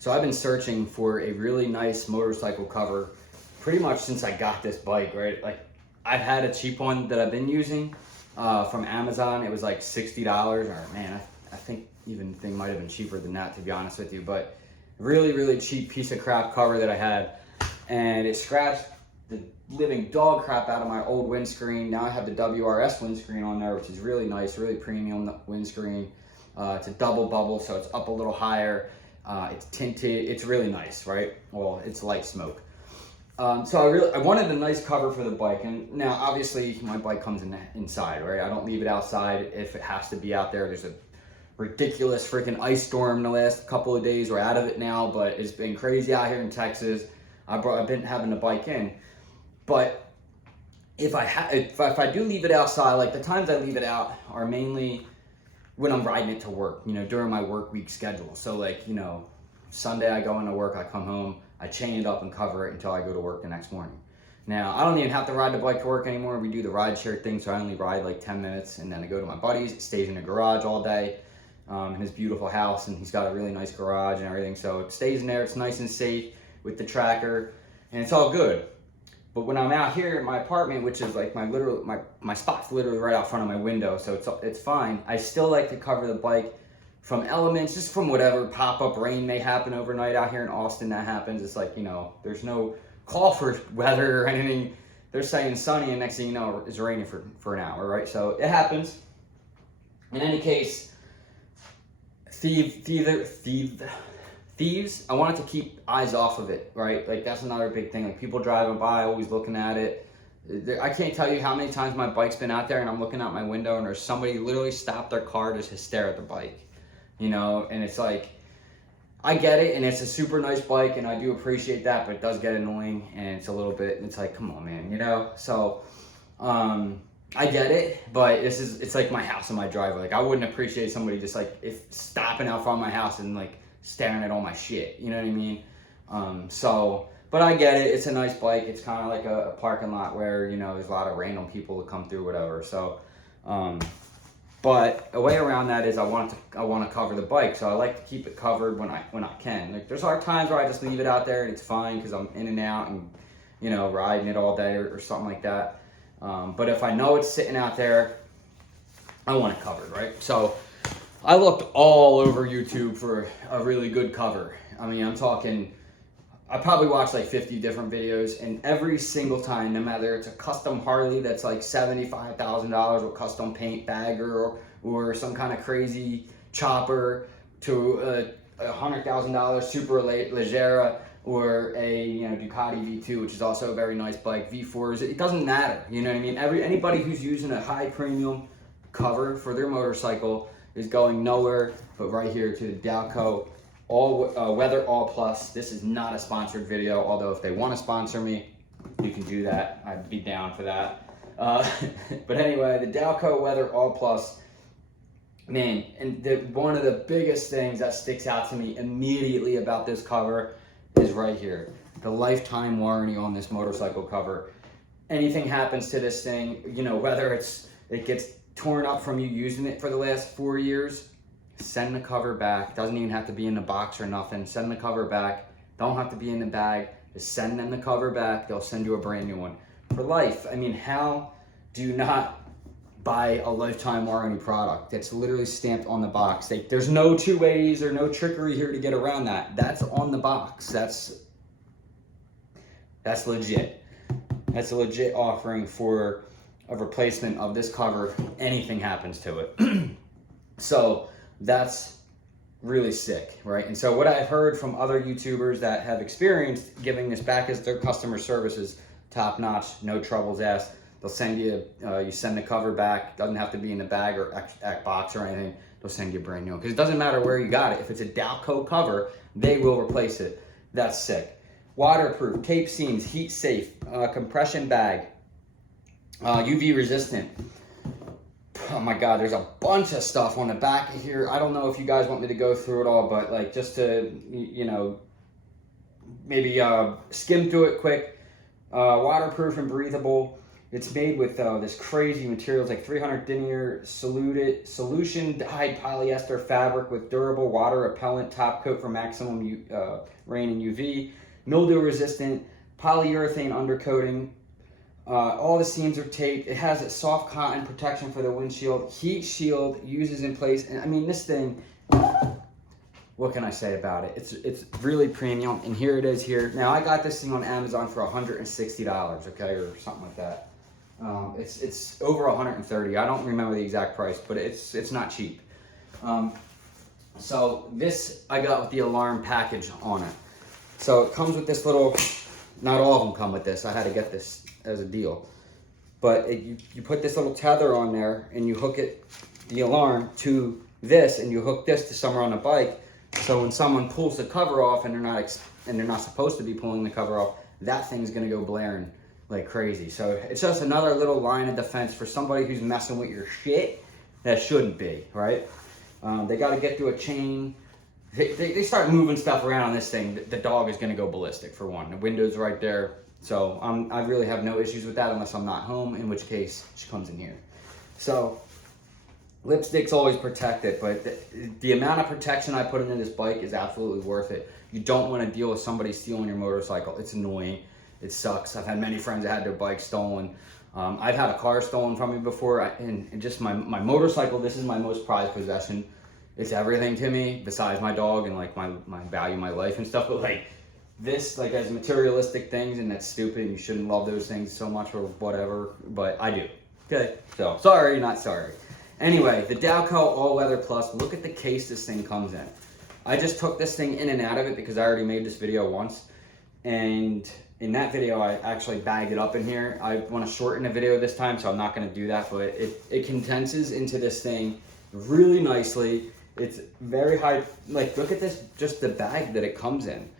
So I've been searching for a really nice motorcycle cover pretty much since I got this bike, right? Like, I've had a cheap one that I've been using from Amazon. It was like $60, or man, I think even the thing might have been cheaper than that, to be honest with you. But really, really cheap piece of crap cover that I had, and it scratched the living dog crap out of my old windscreen. Now I have the WRS windscreen on there, which is really nice, really premium windscreen. It's a double bubble, so it's up a little higher. It's tinted. It's really nice, right? Well, it's light smoke. So I wanted a nice cover for the bike, and now obviously my bike comes inside, right? I don't leave it outside if it has to be out there. There's a ridiculous freaking ice storm the last couple of days. We're out of it now, but it's been crazy out here in Texas. I've been having the bike in, but if I do leave it outside, like the times I leave it out are mainly when I'm riding it to work, you know, during my work week schedule. So like, you know, Sunday I go into work, I come home, I chain it up and cover it until I go to work the next morning. Now, I don't even have to ride the bike to work anymore. We do the ride share thing, so I only ride like 10 minutes, and then I go to my buddy's. It stays in the garage all day in his beautiful house, and he's got a really nice garage and everything, so it stays in there. It's nice and safe with the tracker, and it's all good. But when I'm out here in my apartment, which is like my spot's literally right out front of my window, so it's fine. I still like to cover the bike from elements, just from whatever pop-up rain may happen overnight out here in Austin. That happens. It's like, you know, there's no call for weather or anything. They're saying sunny, and next thing you know, it's raining for an hour, right? So it happens. In any case, thieves, I wanted to keep eyes off of it, right? Like, that's another big thing. Like, people driving by, always looking at it. I can't tell you how many times my bike's been out there and I'm looking out my window and there's somebody literally stopped their car just to stare at the bike, you know? And it's like, I get it, and it's a super nice bike, and I do appreciate that, but it does get annoying, and it's a little bit, it's like, come on, man, you know? So, I get it, but it's like my house and my driveway. Like, I wouldn't appreciate somebody just like, if stopping out front of my house and like staring at all my shit, you know what I mean? But I get it, it's a nice bike. It's kind of like a parking lot where, you know, there's a lot of random people that come through, whatever. So, but a way around that is I want to cover the bike, so I like to keep it covered when I can. Like, there's times where I just leave it out there and it's fine because I'm in and out and, you know, riding it all day or something like that. But if I know it's sitting out there, I want it covered, right? So I looked all over YouTube for a really good cover. I mean, I'm talking, I probably watched like 50 different videos, and every single time, no matter it's a custom Harley that's like $75,000 with custom paint bagger or some kind of crazy chopper, to a $100,000 superleggra, or a, you know, Ducati V2, which is also a very nice bike, V4s, it doesn't matter, you know what I mean? Anybody who's using a high premium cover for their motorcycle is going nowhere but right here to the Dowco Weatherall Plus. This is not a sponsored video, although if they want to sponsor me, you can do that. I'd be down for that. But anyway, the Dowco Weatherall Plus, man, and one of the biggest things that sticks out to me immediately about this cover is right here. The lifetime warranty on this motorcycle cover. Anything happens to this thing, you know, whether it gets torn up from you using it for the last 4 years, send the cover back. Doesn't even have to be in the box or nothing. Send the cover back. Don't have to be in the bag. Just send them the cover back. They'll send you a brand new one for life. I mean, how do you not buy a lifetime warranty product that's literally stamped on the box? There's no two ways or no trickery here to get around that. That's on the box. That's legit. That's a legit offering for a replacement of this cover. Anything happens to it. So that's really sick, right? And so what I've heard from other YouTubers that have experienced giving this back is their customer service is top notch, no troubles asked. They'll send you, you send the cover back. Doesn't have to be in the bag or box or anything. They'll send you a brand new one. Because it doesn't matter where you got it. If it's a Dowco cover, they will replace it. That's sick. Waterproof, tape seams, heat safe, compression bag, UV resistant. Oh my God, there's a bunch of stuff on the back of here. I don't know if you guys want me to go through it all, but like just to, you know, maybe skim through it quick. Waterproof and breathable. It's made with this crazy materials like 300 denier solution dyed polyester fabric with durable water repellent top coat for maximum rain and UV, mildew resistant, polyurethane undercoating. All the seams are taped. It has a soft cotton protection for the windshield, heat shield uses in place. And I mean, this thing, what can I say about it? It's really premium, and here it is here. Now I got this thing on Amazon for $160, okay, or something like that. It's over 130. I don't remember the exact price, but it's not cheap. So this I got with the alarm package on it. So it comes with this little, not all of them come with this. I had to get this as a deal. But you put this little tether on there and you hook the alarm to this, and you hook this to somewhere on the bike. So when someone pulls the cover off and they're not supposed to be pulling the cover off, that thing's gonna go blaring like crazy. So it's just another little line of defense for somebody who's messing with your shit that shouldn't be, right? They got to get through a chain. They start moving stuff around on this thing, the dog is gonna go ballistic for one. The window's right there. So I really have no issues with that unless I'm not home, in which case she comes in here. So lipstick's always protected, but the amount of protection I put into this bike is absolutely worth it. You don't want to deal with somebody stealing your motorcycle. It's annoying. It sucks. I've had many friends that had their bike stolen. I've had a car stolen from me before, and just my motorcycle, this is my most prized possession. It's everything to me besides my dog and like my value, my life and stuff. But like this, like as materialistic things, and that's stupid, and you shouldn't love those things so much or whatever, but I do. Okay, so sorry, not sorry. Anyway, the Dowco All-Weather Plus, look at the case this thing comes in. I just took this thing in and out of it because I already made this video once. And in that video, I actually bagged it up in here. I want to shorten the video this time, so I'm not going to do that. But it condenses into this thing really nicely. It's very high. Like, look at this, just the bag that it comes in.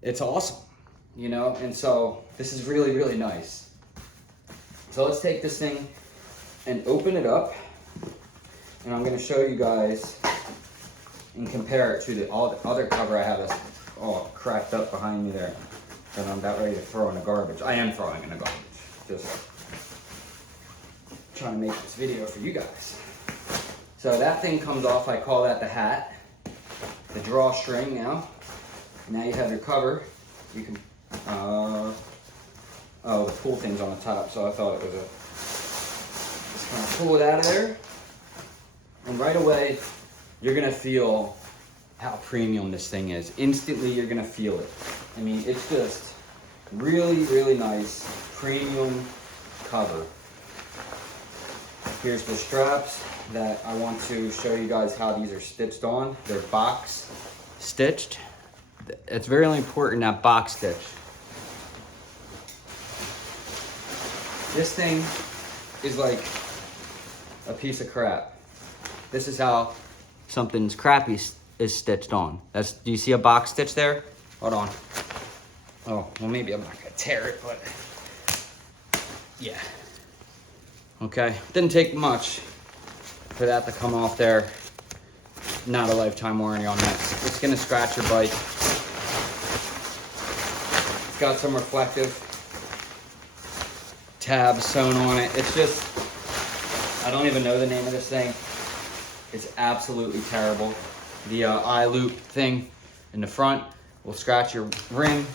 It's awesome, you know? And so this is really, really nice. So let's take this thing and open it up. And I'm going to show you guys and compare it to the other cover I have that's all cracked up behind me there that I'm about ready to throw in the garbage. I am throwing in the garbage. Just trying to make this video for you guys. So that thing comes off. I call that the hat. The drawstring now. Now you have your cover. You can, oh, the pull thing's on the top, so I thought it was a, just kind of pull it out of there. And right away, you're gonna feel how premium this thing is. Instantly, you're gonna feel it. I mean, it's just really, really nice, premium cover. Here's the straps that I want to show you guys how these are stitched on. They're box stitched. It's very important, that box stitch. This thing is like a piece of crap. This is how something's crappy is stitched on. Do you see a box stitch there? Hold on. Oh, well maybe I'm not gonna tear it, but yeah. Okay, didn't take much for that to come off there. Not a lifetime warranty on that. It's gonna scratch your bike. It's got some reflective tabs sewn on it. It's just, I don't even know the name of this thing. It's absolutely terrible. The eye loop thing in the front will scratch your rim.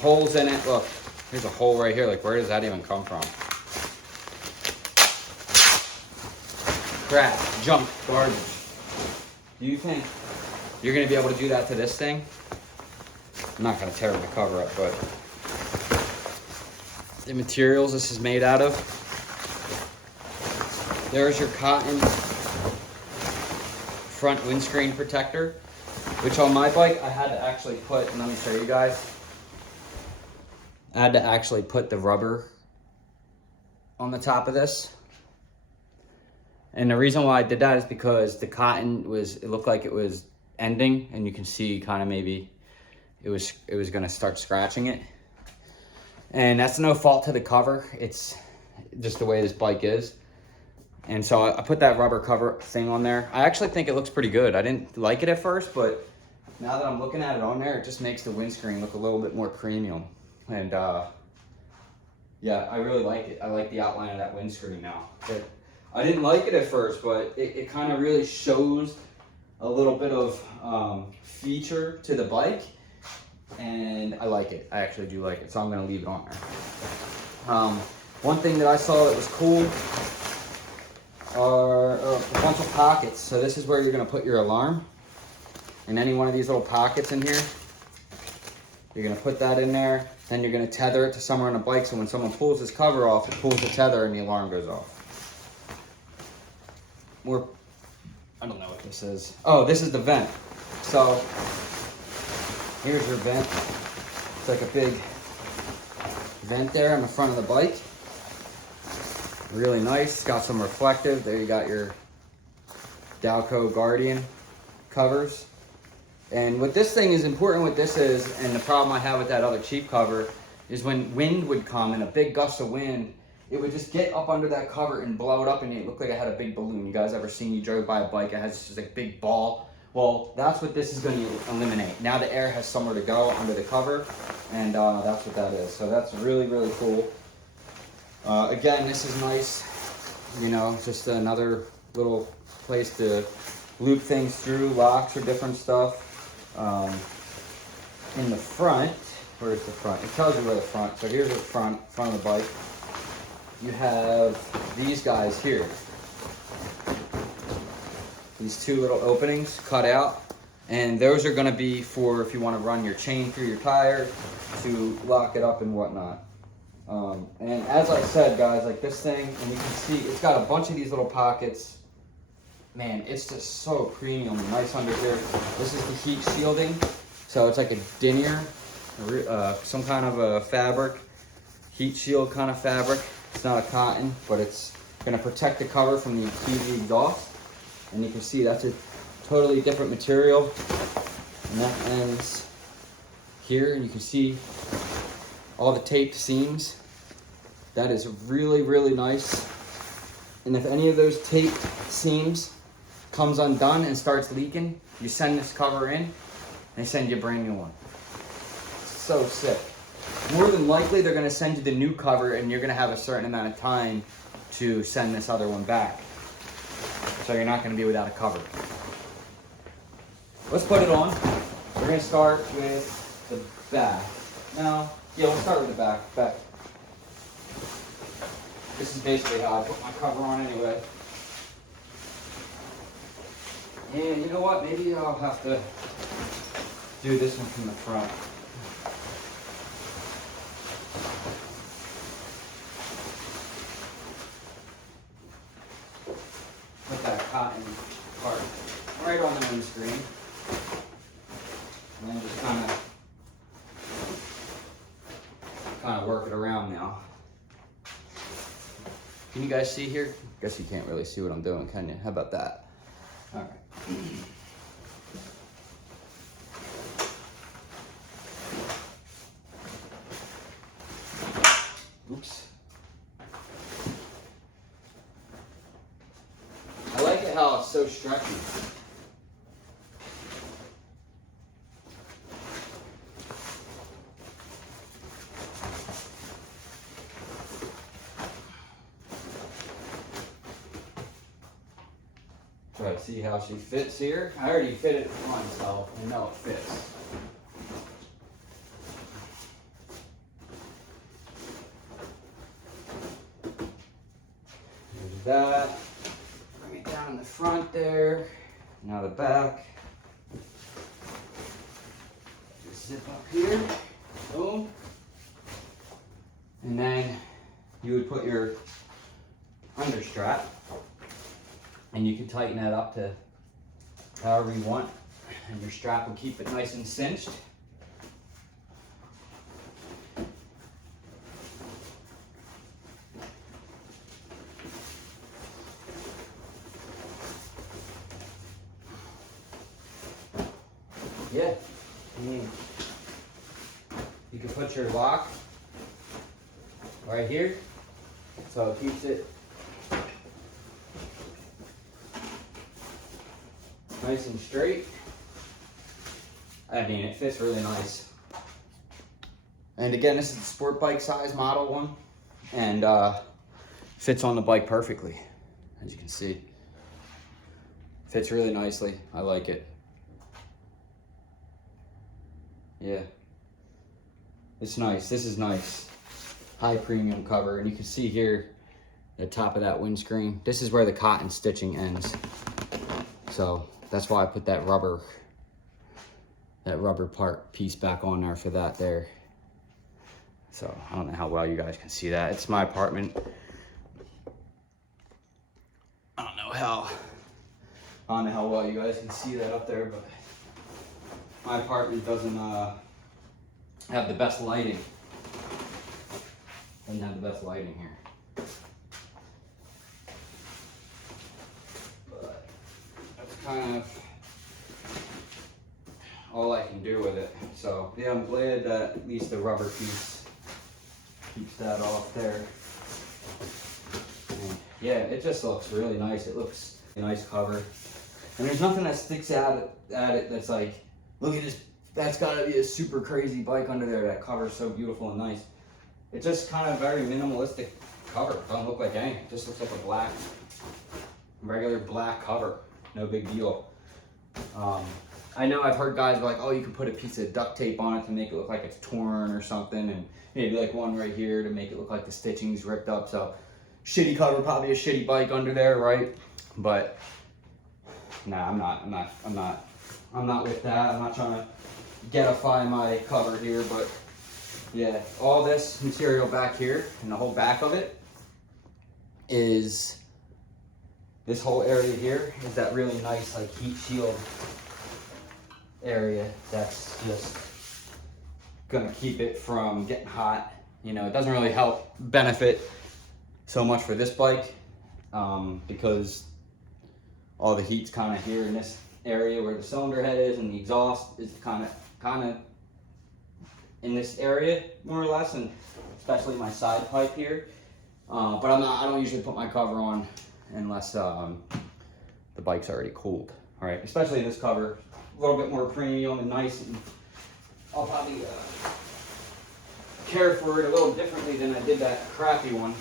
Holes in it. Look, there's a hole right here. Like, where does that even come from? Crap, junk, garbage. Do you think you're gonna be able to do that to this thing? I'm not gonna tear the cover up, but the materials this is made out of. There's your cotton front windscreen protector, which on my bike I had to actually put, and let me show you guys. I had to actually put the rubber on the top of this. And the reason why I did that is because the cotton it looked like it was ending, and you can see kind of maybe it was gonna start scratching it. And that's no fault to the cover. It's just the way this bike is. And so I put that rubber cover thing on there. I actually think it looks pretty good. I didn't like it at first, but now that I'm looking at it on there, it just makes the windscreen look a little bit more premium. And Yeah, I really like it. I like the outline of that windscreen now. I didn't like it at first, but it kind of really shows a little bit of feature to the bike, and I like it. I actually do like it, so I'm gonna leave it on there. One thing that I saw that was cool are a bunch of pockets. So this is where you're gonna put your alarm. In any one of these little pockets in here, you're gonna put that in there. Then you're gonna tether it to somewhere on the bike, so when someone pulls this cover off, it pulls the tether and the alarm goes off. I don't know what this is. Oh, this is the vent. So here's your vent. It's like a big vent there on the front of the bike. Really nice. It's got some reflective. There you got your Dowco Guardian covers. And what this thing is important, what this is, and the problem I have with that other cheap cover, is when wind would come and a big gust of wind, it would just get up under that cover and blow it up, and it looked like it had a big balloon. You guys ever seen, you drove by a bike, it has just like a big ball. Well, that's what this is going to eliminate. Now the air has somewhere to go under the cover, and that's what that is. So that's really, really cool. Again, this is nice, you know, just another little place to loop things through, locks or different stuff. In the front, where's the front? It tells you where the front. So here's the front of the bike. You have these guys here. These two little openings cut out, and those are going to be for if you want to run your chain through your tire to lock it up and whatnot. And as I said, guys, like this thing, and you can see it's got a bunch of these little pockets. Man, it's just so premium and nice under here. This is the heat shielding, so it's like a denier, some kind of a fabric, heat shield kind of fabric. It's not a cotton, but it's going to protect the cover from the TV exhaust. And you can see that's a totally different material. And that ends here, and you can see all the taped seams. That is really, really nice. And if any of those taped seams comes undone and starts leaking, you send this cover in, they send you a brand new one. So sick. More than likely, they're gonna send you the new cover, and you're gonna have a certain amount of time to send this other one back. So you're not gonna be without a cover. Let's put it on. We're gonna start with the back. Now, yeah, we'll start with the back. This is basically how I put my cover on anyway. And you know what? Maybe I'll have to do this one from the front. Put that cotton part right on the windscreen. And then just kind of work it around now. Can you guys see here? Guess you can't really see what I'm doing, can you? How about that? All right. Oops. I like it how it's so stretchy. Try to see how she fits here. I already fit it once, so I know it fits. There's that. Bring it down in the front there. Now the back. Just zip up here. Boom. And then you would put your understrap. And you can tighten that up to however you want. And your strap will keep it nice and cinched. Yeah. You can put your lock right here, so it keeps it nice and straight. I mean, it fits really nice. And again, this is the sport bike size model one. and fits on the bike perfectly, as you can see. Fits really nicely. I like it. Yeah, it's nice. This is nice. High premium cover, and you can see here the top of that windscreen. This is where the cotton stitching ends. So that's why I put that rubber part piece back on there for that there. So I don't know how well you guys can see that. It's my apartment. I don't know how well you guys can see that up there, but my apartment doesn't have the best lighting. Doesn't have the best lighting here. But that's kind of all I can do with it. So yeah, I'm glad that at least the rubber piece keeps that off there. And yeah, it just looks really nice. It looks a nice cover. And there's nothing that sticks out at it that's like, look at this, that's gotta be a super crazy bike under there. That cover's so beautiful and nice. It's just kind of very minimalistic cover. It doesn't look like anything. It just looks like a regular black cover. No big deal. I know I've heard guys be like, oh, you can put a piece of duct tape on it to make it look like it's torn or something, and maybe like one right here to make it look like the stitching's ripped up. So shitty cover, probably a shitty bike under there, right? But nah, I'm not with that. I'm not trying to getify my cover here, but yeah, all this material back here and the whole back of it is, this whole area here is that really nice like heat shield area that's just gonna keep it from getting hot. You know, it doesn't really help benefit so much for this bike because all the heat's kind of here in this area where the cylinder head is, and the exhaust is kind of in this area more or less, and especially my side pipe here. But I don't usually put my cover on unless the bike's already cooled. All right, especially this cover, a little bit more premium and nice, and I'll probably care for it a little differently than I did that crappy one,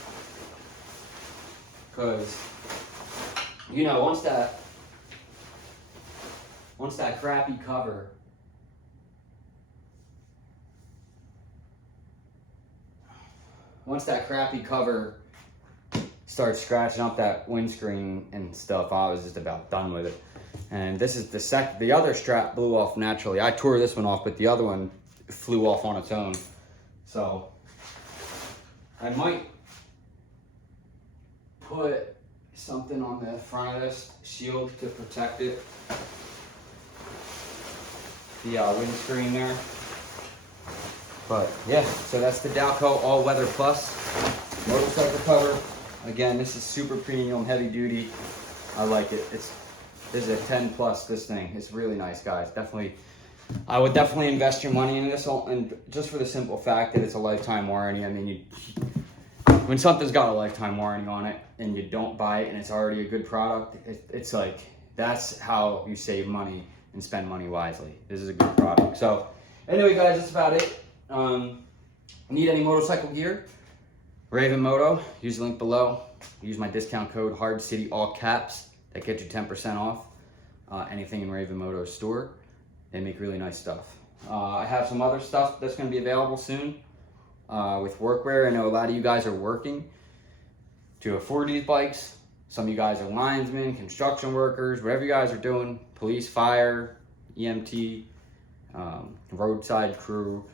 because you know, once that crappy cover starts scratching up that windscreen and stuff, I was just about done with it. And this is the other strap blew off naturally. I tore this one off, but the other one flew off on its own. So I might put something on the front of this shield to protect it, the windscreen there. But yeah, so that's the Dowco All Weather Plus motorcycle cover. Again, this is super premium, heavy duty. I like it. This is a 10 plus, this thing. It's really nice, guys. Definitely, I would definitely invest your money in this, and just for the simple fact that it's a lifetime warranty. I mean, when something's got a lifetime warranty on it and you don't buy it and it's already a good product, it's like, that's how you save money and spend money wisely. This is a good product. So anyway, guys, that's about it. Need any motorcycle gear? Raven Moto, use the link below. Use my discount code Hardcity, all caps. That gets you 10% off anything in Raven Moto's store. They make really nice stuff. I have some other stuff that's going to be available soon with workwear. I know a lot of you guys are working to afford these bikes. Some of you guys are linesmen, construction workers, whatever you guys are doing, police, fire, EMT, roadside crew,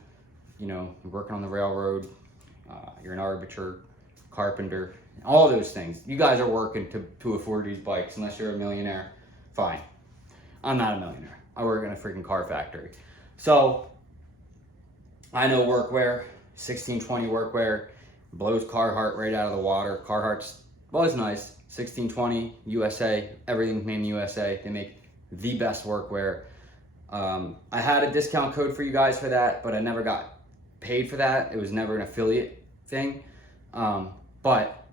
you know, working on the railroad, you're an arbiter, carpenter, all those things. You guys are working to afford these bikes, unless you're a millionaire. Fine. I'm not a millionaire. I work in a freaking car factory. So I know workwear, 1620 workwear, blows Carhartt right out of the water. Carhartt's, well, it's nice. 1620 USA, everything's made in the USA. They make the best workwear. I had a discount code for you guys for that, but I never got paid for that. It was never an affiliate thing. But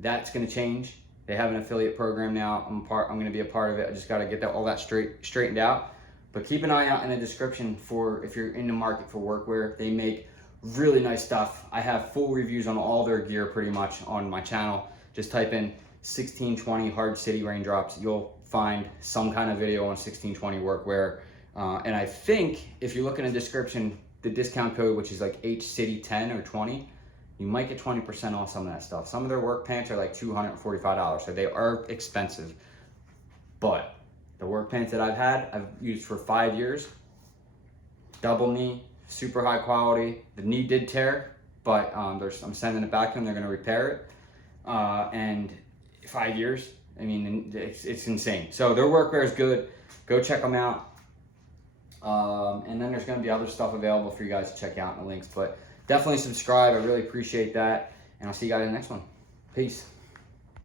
that's gonna change. They have an affiliate program now. I'm gonna be a part of it. I just gotta get all that straightened out. But keep an eye out in the description for if you're in the market for workwear. They make Really nice stuff. I have full reviews on all their gear pretty much on my channel. Just type in 1620 Hardcity RainDrops. You'll find some kind of video on 1620 workwear. And I think if you look in the description, the discount code, which is like HCity10 or 20, you might get 20% off some of that stuff. Some of their work pants are like $245, so they are expensive. But the work pants that I've had, I've used for 5 years. Double knee, super high quality. The knee did tear, but I'm sending it back to them. They're gonna repair it. And 5 years, I mean, it's insane. So their workwear is good. Go check them out. And then there's gonna be other stuff available for you guys to check out in the links. But definitely subscribe. I really appreciate that. And I'll see you guys in the next one. Peace.